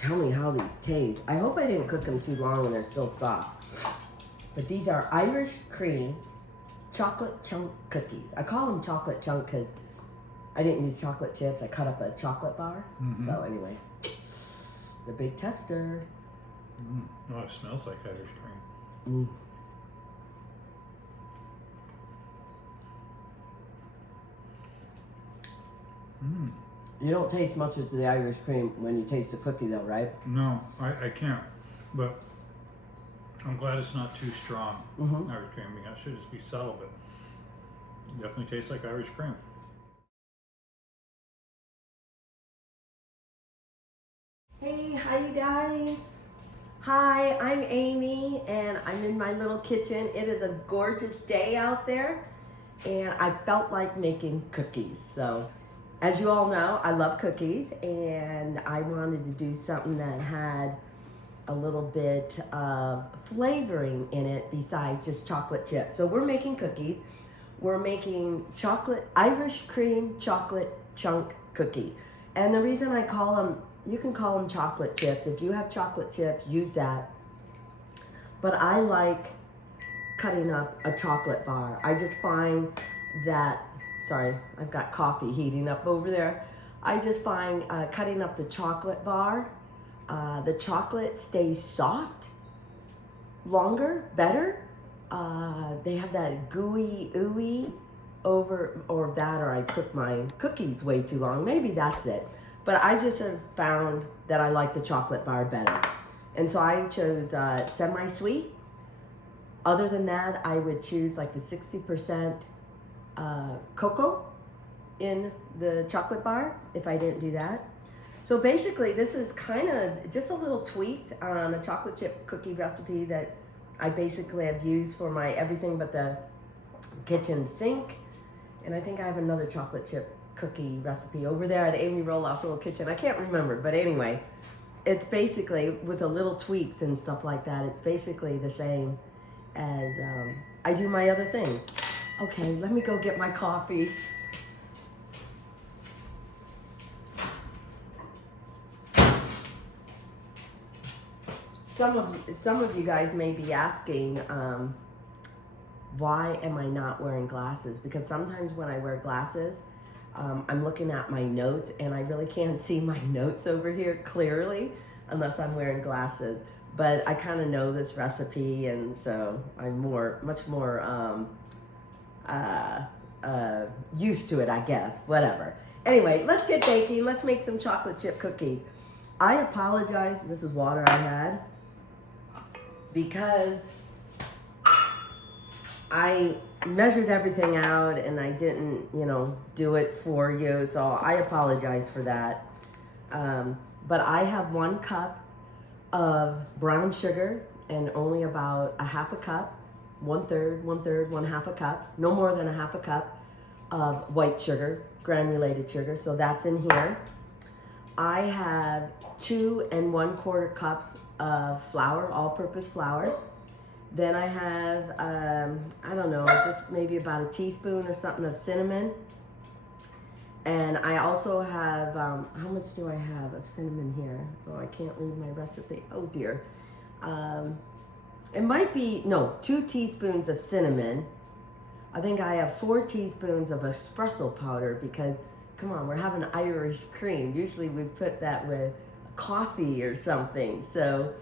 Tell me how these taste. I hope I didn't cook them too long and they're still soft. But these are Irish cream chocolate chunk cookies. I call them chocolate chunk because I didn't use chocolate chips. I cut up a chocolate bar. So anyway, the big tester. Oh, it smells like Irish cream. You don't taste much of the Irish cream when you taste the cookie though, right? No, I can't. But I'm glad it's not too strong, Irish cream. I mean, it should just be subtle, but it definitely tastes like Irish cream. Hey, hi you guys. Hi, I'm Amy and I'm in my little kitchen. It is a gorgeous day out there and I felt like making cookies. So as you all know, I love cookies and I wanted to do something that had a little bit of flavoring in it besides just chocolate chips. So we're making cookies. We're making Irish cream chocolate chunk cookie. And the reason I call them, you can call them chocolate chips. If you have chocolate chips, use that. But I like cutting up a chocolate bar. I just find that, sorry, I've got coffee heating up over there. I just find cutting up the chocolate bar, the chocolate stays soft longer, better. They have that gooey, ooey over, or that, or I cook my cookies way too long. Maybe that's it. But I just have found that I like the chocolate bar better. And so I chose semi-sweet. Other than that, I would choose like the 60% cocoa in the chocolate bar if I didn't do that. So basically this is kind of just a little tweaked on a chocolate chip cookie recipe that I basically have used for my everything but the kitchen sink. And I think I have another chocolate chip cookie recipe over there at Amy Roloff's little kitchen. I can't remember, but anyway, it's basically with a little tweaks and stuff like that. It's basically the same as I do my other things. Okay, let me go get my coffee. Some of you guys may be asking, why am I not wearing glasses? Because sometimes when I wear glasses, I'm looking at my notes and I really can't see my notes over here clearly unless I'm wearing glasses. But I kind of know this recipe and so I'm much more used to it, I guess, whatever. Anyway, let's get baking. Let's make some chocolate chip cookies. I apologize, this is water I had, because I measured everything out and I didn't, do it for you. So I apologize for that. But I have 1 cup of brown sugar and only about a half a cup, 1/3, 1/2 a cup, no more than a half a cup of white sugar, granulated sugar. So that's in here. I have 2 1/4 cups of flour, all-purpose flour. Then I have, I don't know, just maybe about a teaspoon or something of cinnamon. And I also have, how much do I have of cinnamon here? Oh, I can't read my recipe. Oh dear. It might be, no, 2 teaspoons of cinnamon. I think I have 4 teaspoons of espresso powder because, come on, we're having Irish cream. Usually we put that with coffee or something. So,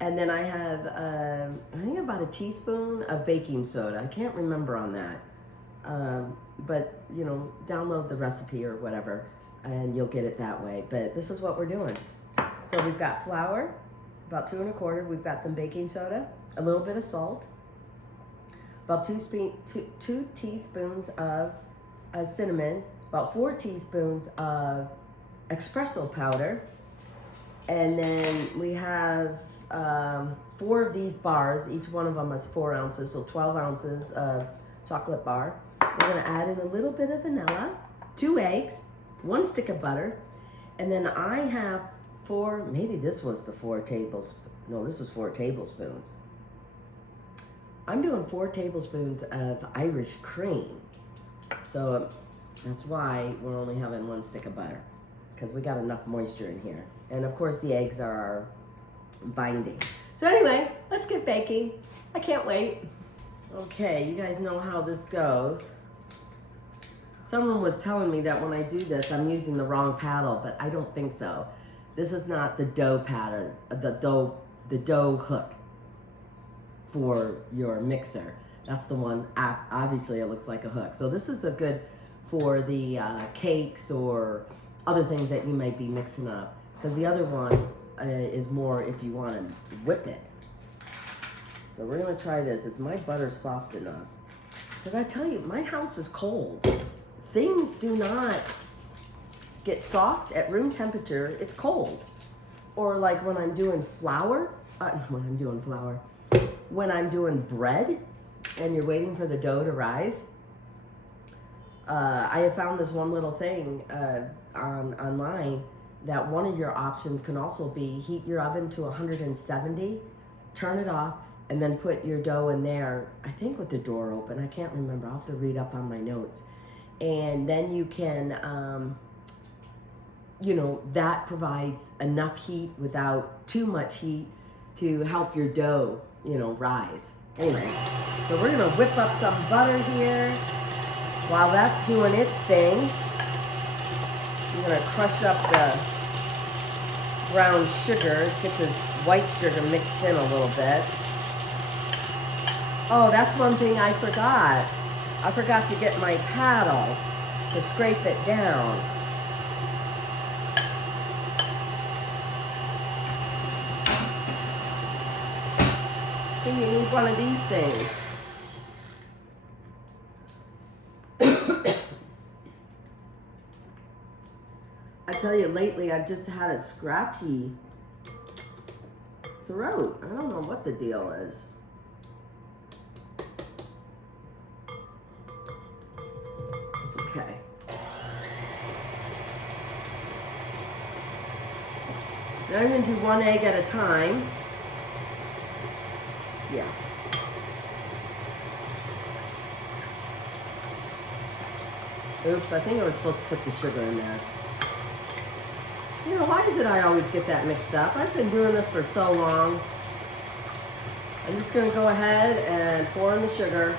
and then I have, I think about a teaspoon of baking soda. I can't remember on that. But, download the recipe or whatever and you'll get it that way. But this is what we're doing. So we've got flour, about 2 1/4. We've got some baking soda, a little bit of salt, about 2 teaspoons of cinnamon, about 4 teaspoons of espresso powder. And then we have 4 of these bars. Each one of them is 4 ounces, so 12 ounces of chocolate bar. We're gonna add in a little bit of vanilla, 2 eggs, 1 stick of butter, and then I have 4, maybe this was the 4 tablespoons. No, this was 4 tablespoons. I'm doing 4 tablespoons of Irish cream. So that's why we're only having 1 stick of butter, because we got enough moisture in here. And of course the eggs are our binding. So anyway, let's get baking. I can't wait. Okay, you guys know how this goes. Someone was telling me that when I do this, I'm using the wrong paddle, but I don't think so. This is not the dough pattern, the dough hook for your mixer. That's the one, obviously it looks like a hook. So this is a good for the cakes or other things that you might be mixing up. Because the other one is more if you want to whip it. So we're gonna try this. Is my butter soft enough? Because I tell you, my house is cold. Things do not get soft at room temperature. It's cold. Or like when I'm doing when I'm doing bread and you're waiting for the dough to rise. I have found this one little thing online that one of your options can also be heat your oven to 170, turn it off, and then put your dough in there, I think with the door open. I can't remember. I'll have to read up on my notes. And then you can, that provides enough heat without too much heat to help your dough, rise. Anyway, so we're gonna whip up some butter here. While that's doing its thing, I'm gonna crush up the brown sugar, get this white sugar mixed in a little bit. Oh, that's one thing I forgot. I forgot to get my paddle to scrape it down. I think you need one of these things. I tell you, lately I've just had a scratchy throat. I don't know what the deal is. Okay. Now I'm going to do one egg at a time. Yeah. Oops, I think I was supposed to put the sugar in there. Why is it I always get that mixed up? I've been doing this for so long. I'm just going to go ahead and pour in the sugar.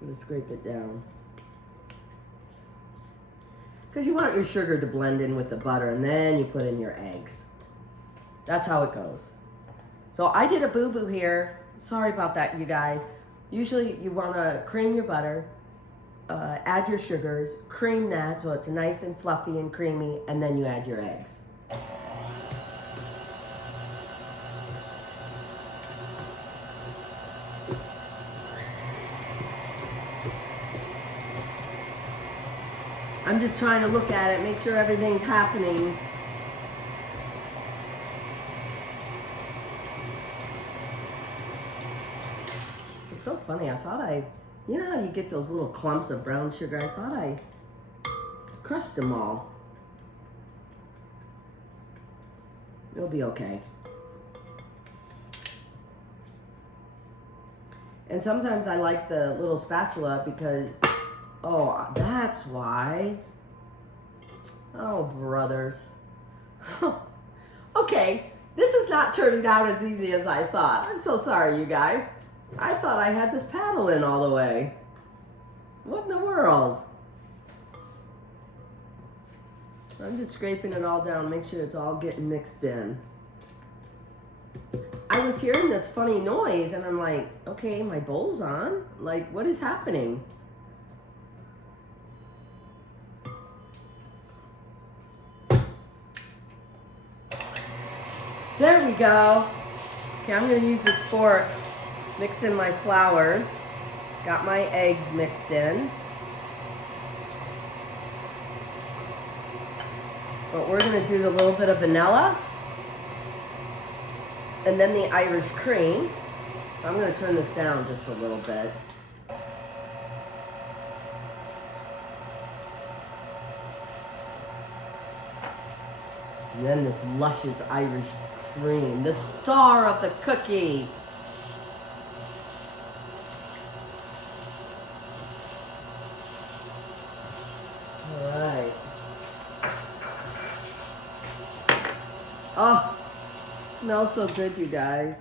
I'm going to scrape it down. Because you want your sugar to blend in with the butter, and then you put in your eggs. That's how it goes. So I did a boo-boo here. Sorry about that, you guys. Usually you want to cream your butter, add your sugars, cream that so it's nice and fluffy and creamy, and then you add your eggs. I'm just trying to look at it, make sure everything's happening. It's so funny. I thought how you get those little clumps of brown sugar? I thought I crushed them all. It'll be okay. And sometimes I like the little spatula because, oh, that's why. Oh, brothers. Okay, this is not turning out as easy as I thought. I'm so sorry, you guys. I thought I had this paddle in all the way. What in the world? I'm just scraping it all down, make sure it's all getting mixed in. I was hearing this funny noise and I'm like, okay, my bowl's on. Like, what is happening? There we go. Okay, I'm gonna use this fork. Mix in my flours. Got my eggs mixed in. But we're going to do a little bit of vanilla. And then the Irish cream. So I'm going to turn this down just a little bit. And then this luscious Irish cream. The star of the cookie. Oh, smells so good, you guys.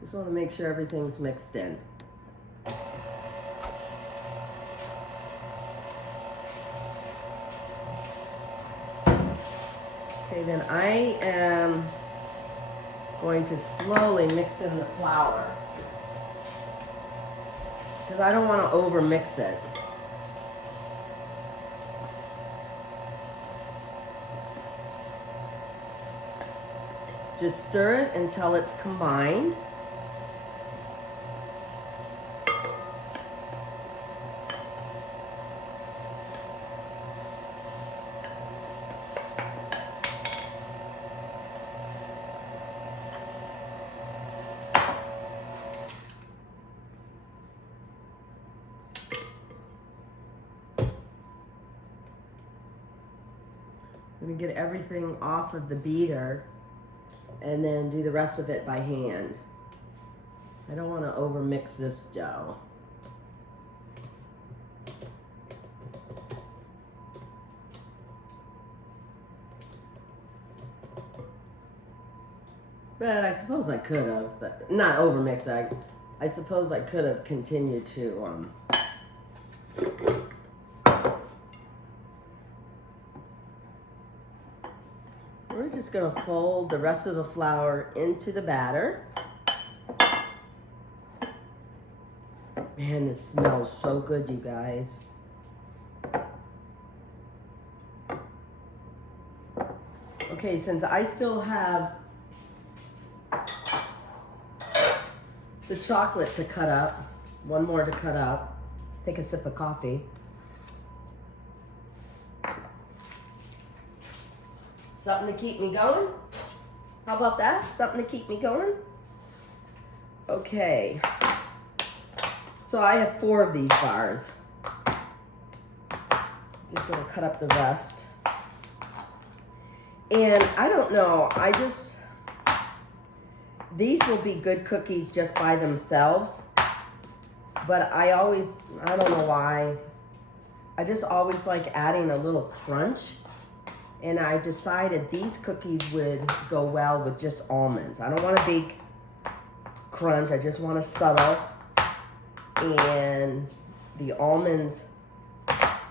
Just want to make sure everything's mixed in. Okay, then I am going to slowly mix in the flour because I don't want to over mix it. Just stir it until it's combined. I'm going to get everything off of the beater and then do the rest of it by hand. I don't want to over mix this dough. But I suppose I could have, but not over mix. I suppose I could have continued to we're just going to fold the rest of the flour into the batter. Man, this smells so good, you guys. Okay, since I still have the chocolate to cut up, one more to cut up, take a sip of coffee. Something to keep me going? How about that? Something to keep me going? Okay. So I have 4 of these bars. Just gonna cut up the rest. And I don't know, these will be good cookies just by themselves. But I don't know why, I just always like adding a little crunch. And I decided these cookies would go well with just almonds. I don't want a big crunch, I just want a subtle. And the almonds,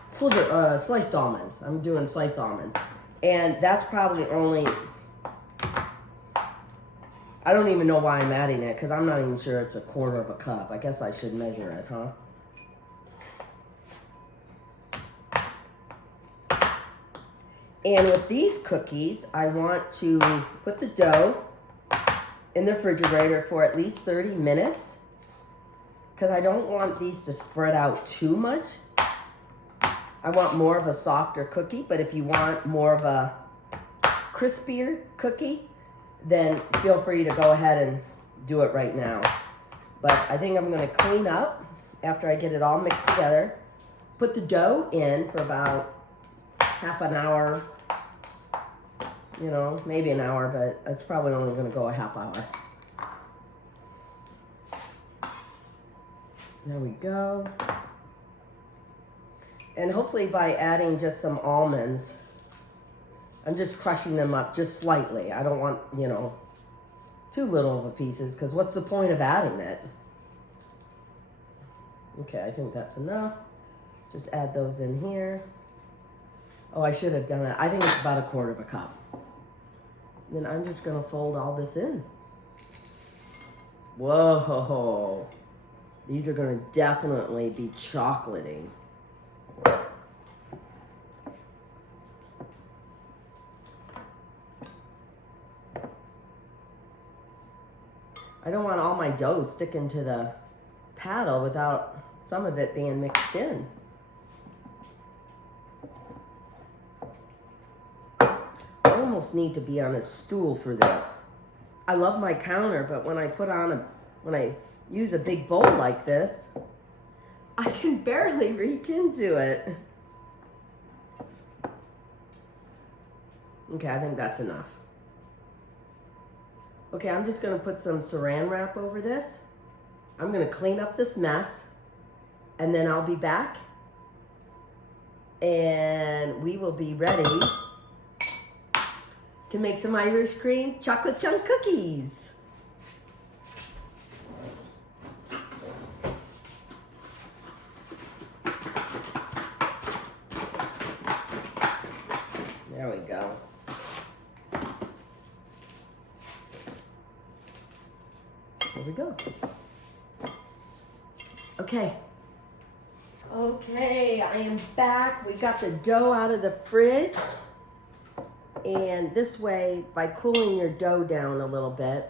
sliced almonds. I'm doing sliced almonds. And that's probably only, I don't even know why I'm adding it because I'm not even sure it's a 1/4 cup. I guess I should measure it, huh? And with these cookies, I want to put the dough in the refrigerator for at least 30 minutes because I don't want these to spread out too much. I want more of a softer cookie, but if you want more of a crispier cookie, then feel free to go ahead and do it right now. But I think I'm gonna clean up after I get it all mixed together, put the dough in for about half an hour, you know, maybe an hour, but it's probably only gonna go a half hour. There we go. And hopefully by adding just some almonds, I'm just crushing them up just slightly. I don't want, you know, too little of a pieces because what's the point of adding it? Okay, I think that's enough. Just add those in here. Oh, I should have done it. I think it's about a 1/4 cup. Then I'm just gonna fold all this in. Whoa, these are gonna definitely be chocolatey. I don't want all my dough sticking to the paddle without some of it being mixed in. I almost need to be on a stool for this. I love my counter, but when I use a big bowl like this, I can barely reach into it. Okay, I think that's enough. Okay, I'm just gonna put some saran wrap over this. I'm gonna clean up this mess and then I'll be back And we will be ready to make some Irish cream chocolate chunk cookies. There we go. There we go. Okay. Okay, I am back. We got the dough out of the fridge. And this way, by cooling your dough down a little bit,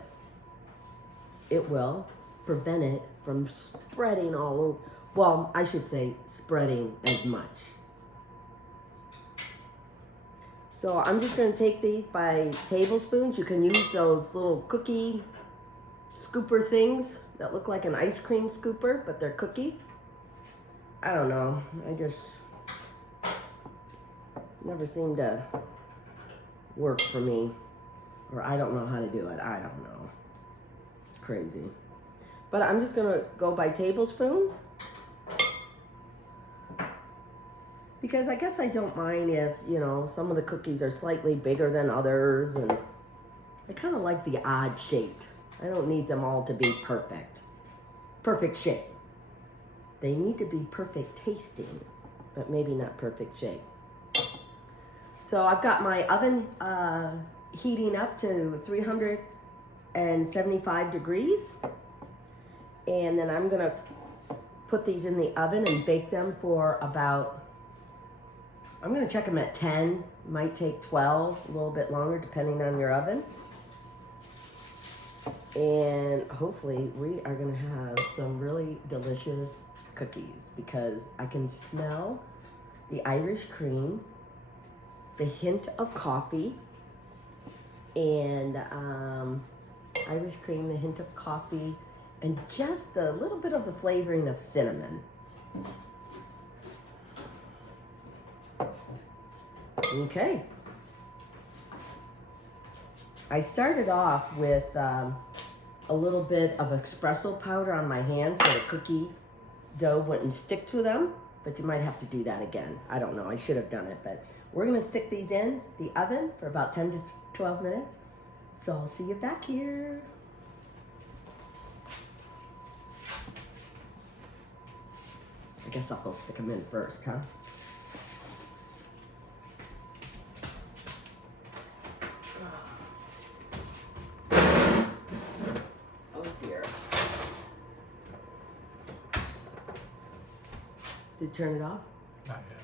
it will prevent it from spreading all over. Well, I should say spreading as much. So I'm just going to take these by tablespoons. You can use those little cookie scooper things that look like an ice cream scooper, but they're cookie. I don't know. I just never seem to work for me. Or I don't know how to do it. I don't know. It's crazy. But I'm just going to go by tablespoons. Because I guess I don't mind if, you know, some of the cookies are slightly bigger than others. And I kind of like the odd shape. I don't need them all to be perfect. Perfect shape. They need to be perfect tasting, but maybe not perfect shape. So I've got my oven heating up to 375 degrees. And then I'm gonna put these in the oven and bake them for about, I'm gonna check them at 10, might take 12, a little bit longer depending on your oven. And hopefully we are gonna have some really delicious cookies because I can smell the Irish cream, the hint of coffee, and Irish cream, the hint of coffee, and just a little bit of the flavoring of cinnamon. Okay. I started off with a little bit of espresso powder on my hands so the cookie dough wouldn't stick to them, but you might have to do that again. I don't know, I should have done it, but we're gonna stick these in the oven for about 10 to 12 minutes. So I'll see you back here. I guess I'll go stick them in first, huh? Did you turn it off? Not yet.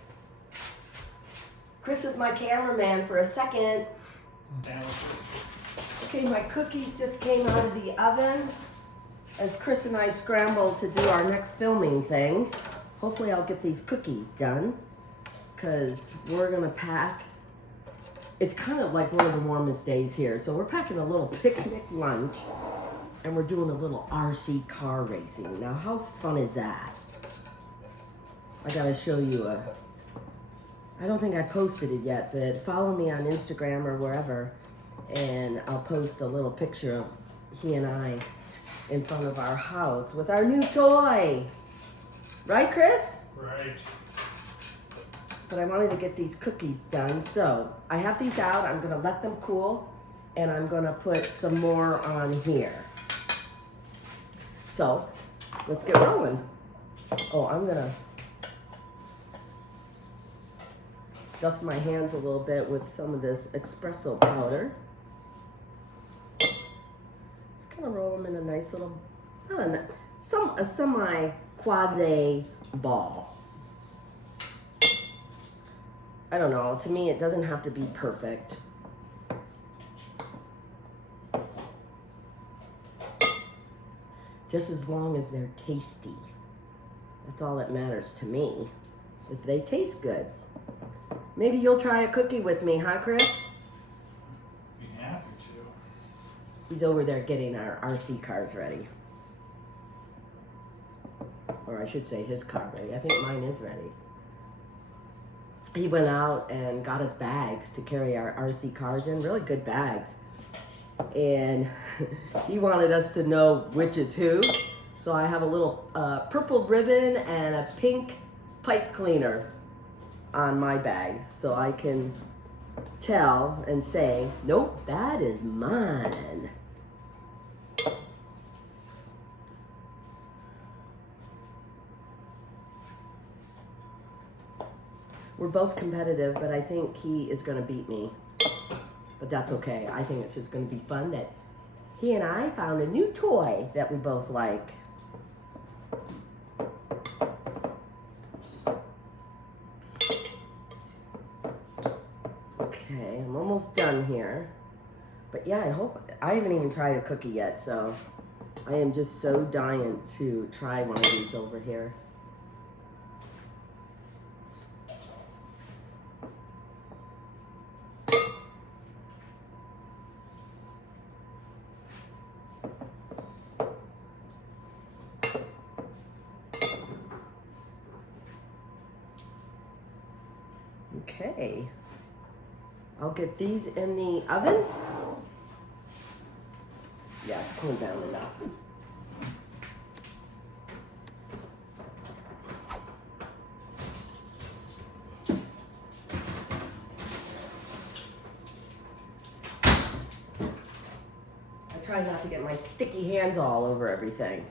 Chris is my cameraman for a second. Okay, my cookies just came out of the oven as Chris and I scrambled to do our next filming thing. Hopefully I'll get these cookies done because we're gonna pack. It's kind of like one of the warmest days here. So we're packing a little picnic lunch and we're doing a little RC car racing. Now how fun is that? I gotta show you I don't think I posted it yet, but follow me on Instagram or wherever, and I'll post a little picture of he and I in front of our house with our new toy. Right, Chris? Right. But I wanted to get these cookies done, so I have these out. I'm gonna let them cool, and I'm gonna put some more on here. So, let's get rolling. Oh, I'm gonna dust my hands a little bit with some of this espresso powder. Just kind of roll them in a nice little, a semi quasi ball. I don't know, to me it doesn't have to be perfect. Just as long as they're tasty. That's all that matters to me. If they taste good. Maybe you'll try a cookie with me, huh, Chris? Be happy to. He's over there getting our RC cars ready. Or I should say his car ready. I think mine is ready. He went out and got us bags to carry our RC cars in, really good bags. And he wanted us to know which is who. So I have a little purple ribbon and a pink pipe cleaner. on my bag so I can tell and say, nope, that is mine. We're both competitive, but I think he is going to beat me. But that's okay. I think it's just going to be fun that he and I found a new toy that we both like. Okay, I'm almost done here. But yeah, I haven't even tried a cookie yet, so I am just so dying to try one of these over here. Okay, I'll get these in the oven. Yeah, it's cooled down enough. I try not to get my sticky hands all over everything.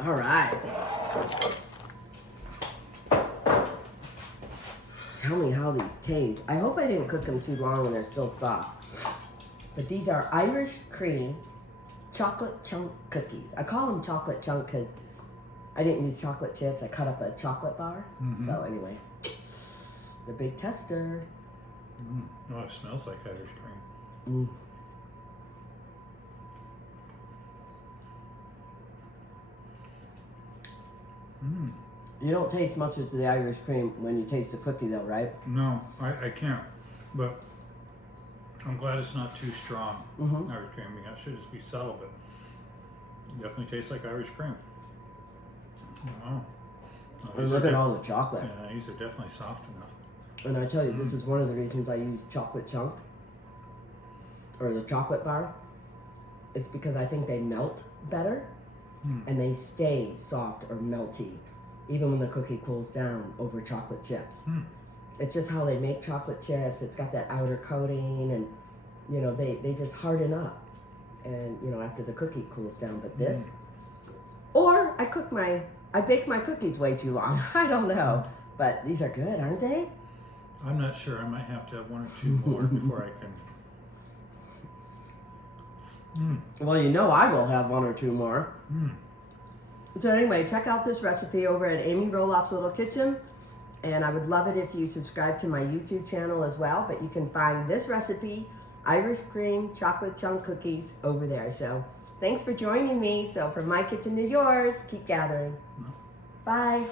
All right. Tell me how these taste. I hope I didn't cook them too long and they're still soft. But these are Irish cream chocolate chunk cookies. I call them chocolate chunk because I didn't use chocolate chips. I cut up a chocolate bar. Mm-hmm. So anyway, the big tester. Oh, it smells like Irish cream. You don't taste much of the Irish cream when you taste the cookie though, right? No, I can't. But I'm glad it's not too strong. Irish cream. I mean, it should just be subtle, but it definitely tastes like Irish cream. Wow. Oh, Look at all the chocolate. Yeah, these are definitely soft enough. And I tell you, this is one of the reasons I use chocolate chunk or the chocolate bar. It's because I think they melt better and they stay soft or melty even when the cookie cools down over chocolate chips. It's just how they make chocolate chips. It's got that outer coating and, you know, they just harden up and, you know, after the cookie cools down. But this, or I baked my cookies way too long. I don't know. But these are good, aren't they? I'm not sure. I might have to have one or two more before I can. Well, you know I will have one or two more. So anyway, check out this recipe over at Amy Roloff's Little Kitchen. And I would love it if you subscribe to my YouTube channel as well. But you can find this recipe, Irish cream chocolate chunk cookies, over there. So thanks for joining me. So from my kitchen to yours, keep gathering. Bye.